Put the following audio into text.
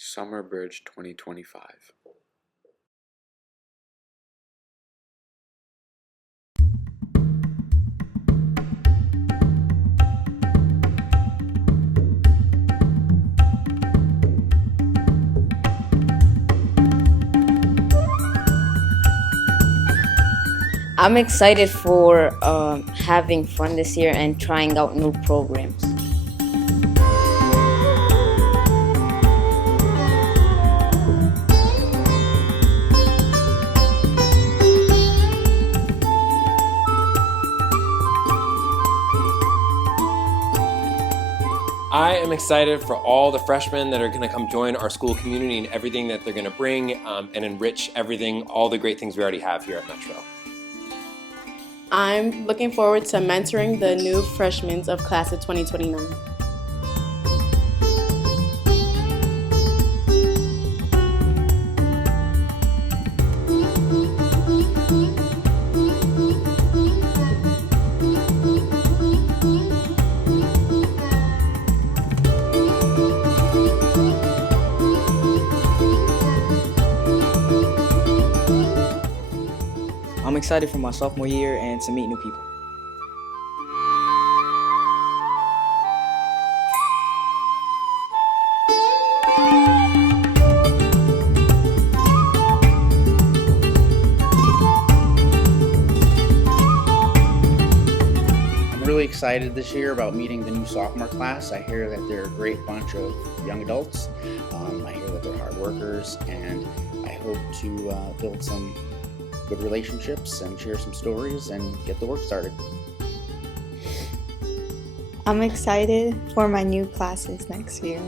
Summer Bridge 2025. I'm excited for having fun this year and trying out new programs. I am excited for all the freshmen that are going to come join our school community and everything that they're going to bring and enrich everything, all the great things we already have here at Metro. I'm looking forward to mentoring the new freshmen of class of 2029. I'm excited for my sophomore year and to meet new people. I'm really excited this year about meeting the new sophomore class. I hear that they're a great bunch of young adults. I hear that they're hard workers, and I hope to build some good relationships and share some stories and get the work started. I'm excited for my new classes next year.